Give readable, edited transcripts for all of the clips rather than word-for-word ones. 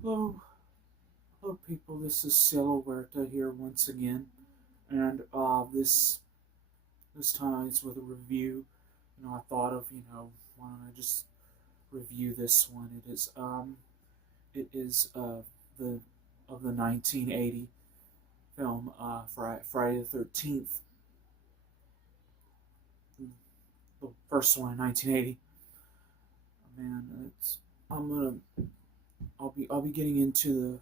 Hello, hello, people. This is Silhouette here once again, and this time it's with a review. I thought of why don't I just review this one? It is the of the 1980 film Friday the 13th, the first one in 1980. Man, it's I'm gonna I'll be getting into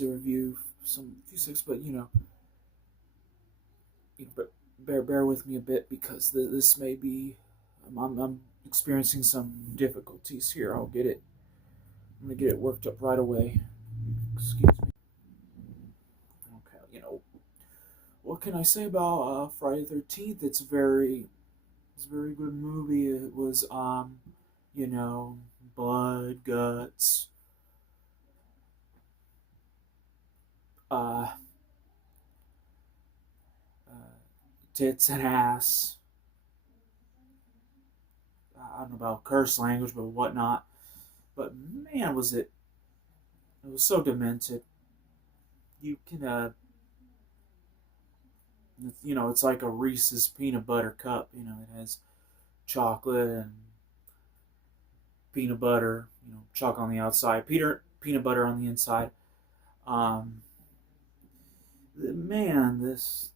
review some few six, but but bear with me a bit because this may be I'm experiencing some difficulties here. I'm gonna get it worked up right away. Excuse me. Okay, what can I say about Friday the 13th? It's a very good movie. It was you know blood, guts, uh, uh tits and ass. I don't know about curse language, but whatnot. But man, it was so demented. You can it's like a Reese's peanut butter cup. It has chocolate and peanut butter. Chocolate on the outside, peanut butter on the inside. Um, man, this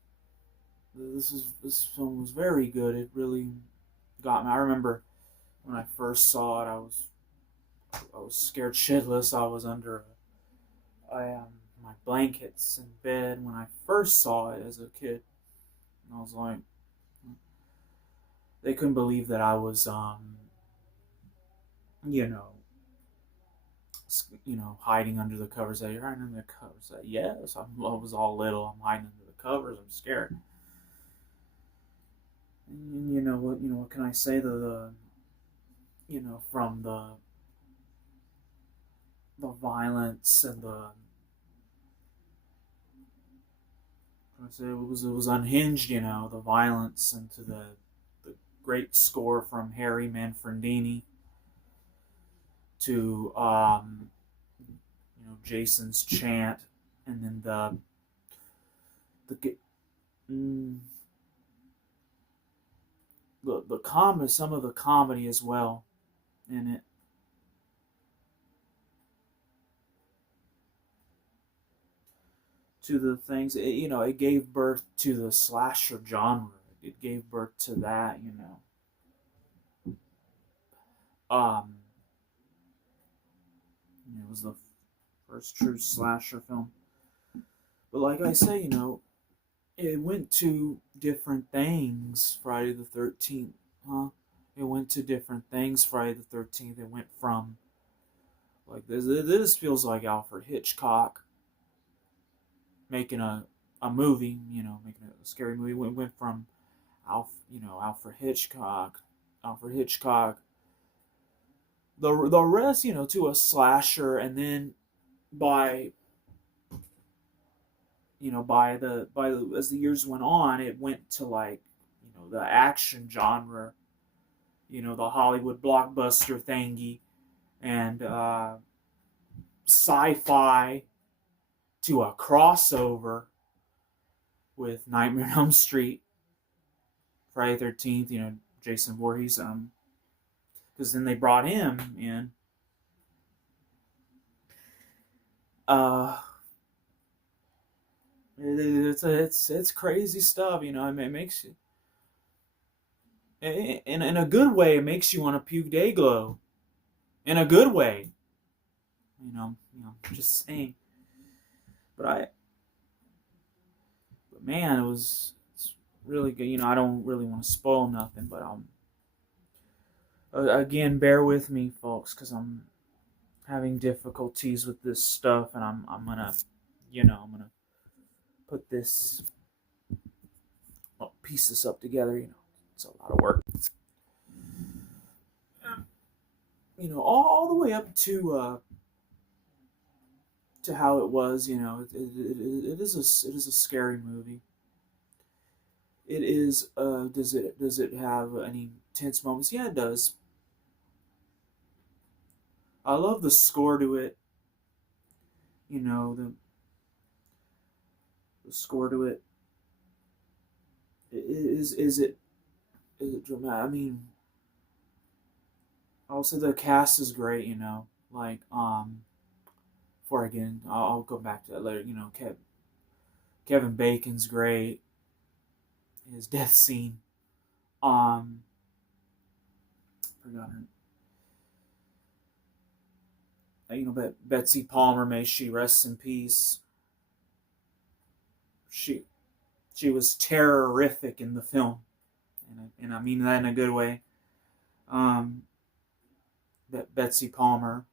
film was very good. It really got me. I remember when I first saw it, I was scared shitless. I was under my blankets in bed when I first saw it as a kid. And I was like, they couldn't believe that I was you know hiding under the covers. That you're hiding under the covers. That yes, I was all little. I'm hiding under the covers. I'm scared. And you know what? What can I say? From the violence and I say it was unhinged. The violence and to the great score from Harry Manfredini to Jason's chant, and then the mm, the comedy, some of the comedy as well in it. To the things it gave birth to the slasher genre. It gave birth to that. Um, it was the first true slasher film. But like I say, it went to different things. Friday the 13th, huh? It went to different things. Friday the 13th. It went from like this feels like Alfred Hitchcock making a movie. Making a scary movie. Went from Alfred Hitchcock, Alfred Hitchcock. The rest, to a slasher, and then by as the years went on, it went to like the action genre, the Hollywood blockbuster thingy, and sci-fi to a crossover with Nightmare on Elm Street, Friday the 13th. Jason Voorhees. Because then they brought him in. Uh, it's crazy stuff. It makes you in a good way. It makes you want to puke day glow in a good way. Just saying. But man, it's really good. I don't really want to spoil nothing, but again, bear with me, folks, because I'm having difficulties with this stuff, and I'm gonna, I'm gonna put this, piece this up together. It's a lot of work. All the way up to how it was. It is a scary movie. It is. Does it have any tense moments? Yeah, it does. I love the score to it. You know, the score to it is it dramatic? I mean, also the cast is great. You know, like before again, I'll go back to that later. You know, Kevin Bacon's great. His death scene. Um, forgot her. You know, Betsy Palmer, may she rest in peace. She she was terrific in the film, and I mean that in a good way. Um, Betsy Palmer,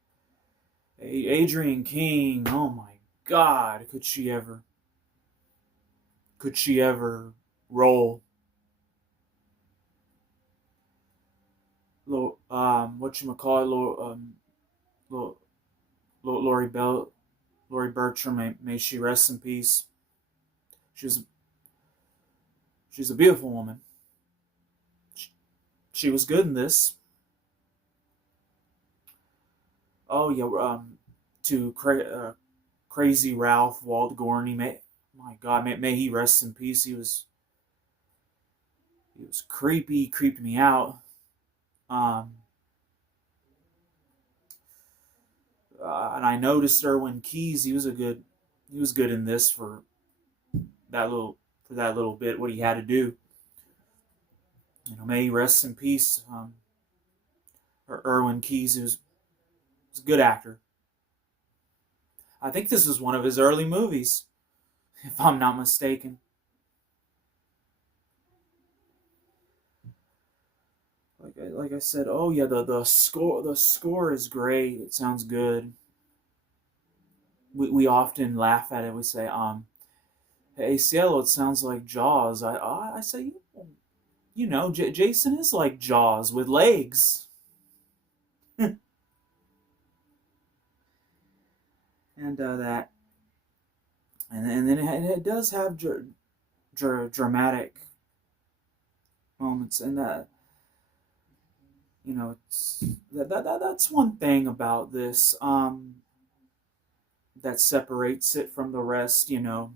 Adrienne King. Oh my God, could she ever roll? What you call it? Lori Bell, Lori Bertram. May she rest in peace. She was she's a beautiful woman. She, she was good in this. Oh yeah, to Crazy Ralph Walt Gorney. My God, may he rest in peace. He was creepy, creeped me out. Um, and I noticed Erwin Keys. He was good in this that little for that little bit. What he had to do. You know, may he rest in peace. Erwin Keys was a good actor. I think this was one of his early movies, if I'm not mistaken. Like I said, oh yeah, the score is great. It sounds good. We often laugh at it. We say, hey Cielo, it sounds like Jaws. I say, you know, Jason is like Jaws with legs, and that, and then it does have dramatic moments, and that, you know, it's that's one thing about this that separates it from the rest. You know,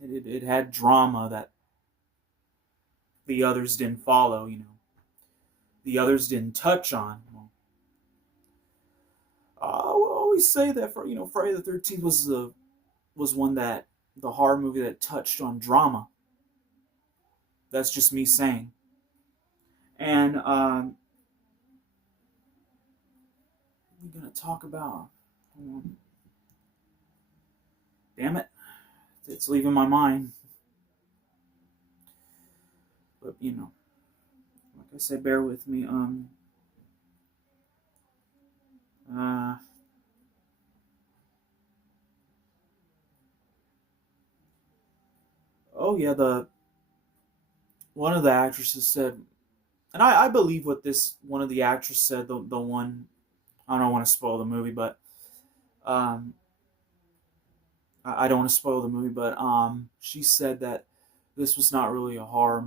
it had drama that the others didn't follow. You know, the others didn't touch on. Well, I will always say that for Friday the 13th was one that the horror movie that touched on drama. That's just me saying. And we're gonna talk about. Damn it, it's leaving my mind. But you know, like I said, bear with me. Uh, oh yeah, the one of the actresses said, and I believe what this one of the actresses said. The one, I don't want to spoil the movie, but um, I don't want to spoil the movie, but she said that this was not really a horror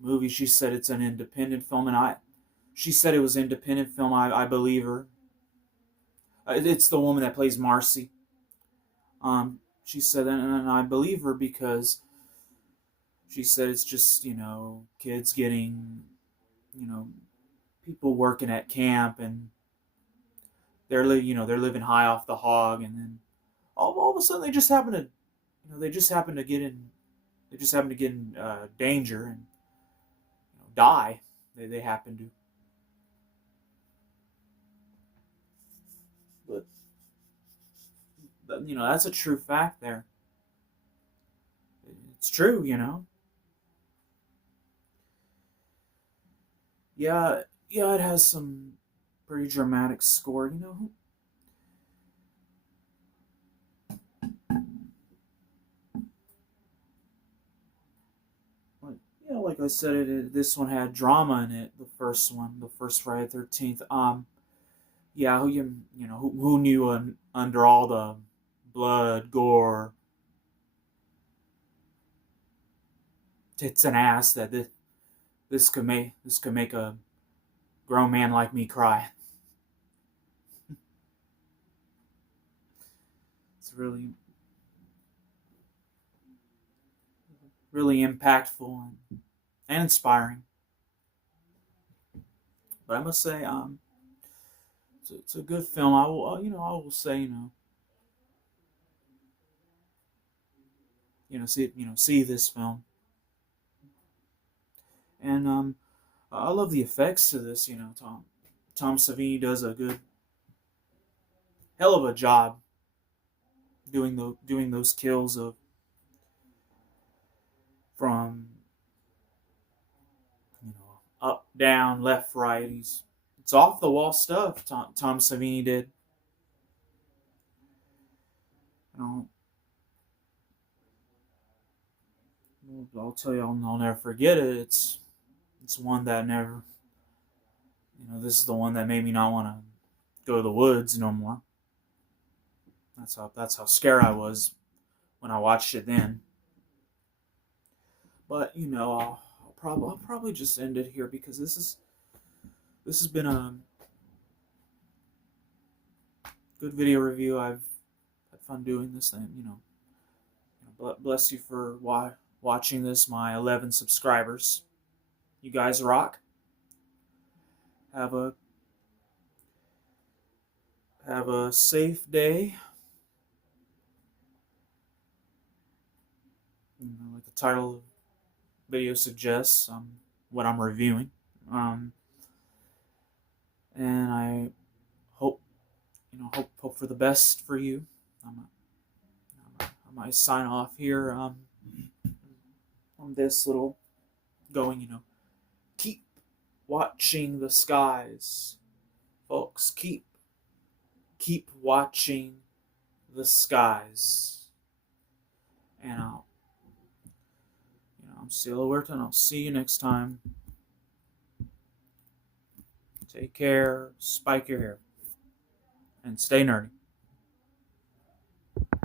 movie. She said it's an independent film, and she said it was independent film. I believe her. It's the woman that plays Marcy. She said that, and I believe her because she said it's just kids getting you know people working at camp, and they're living high off the hog, and then all of a sudden they just happen to get in danger and die. They happen to, but that's a true fact. There, it's true. Yeah, yeah, it has some pretty dramatic score. Like like I said, this one had drama in it. The first one, the first Friday 13th. Yeah, who knew under all the blood, gore, tits and ass that this could make a grown man like me cry. It's really, really impactful and inspiring. But I must say, it's a good film. I will say, see this film, and I love the effects to this. Tom Savini does a good, hell of a job doing those kills of from up, down, left, right. It's off the wall stuff. Tom Savini did. You I'll tell you, I'll never forget it. It's one that never. This is the one that made me not want to go to the woods no more. That's how scared I was when I watched it then. But I'll probably just end it here because this has been a good video review. I've had fun doing this thing. Bless you for watching this, my 11 subscribers. You guys rock. Have a safe day. Like the title of the video suggests, what I'm reviewing. And I hope hope for the best for you. I might sign off here on this little going. Keep watching the skies, folks. Keep watching the skies. And I'm Cielo Huerta, and I'll see you next time. Take care, spike your hair, and stay nerdy.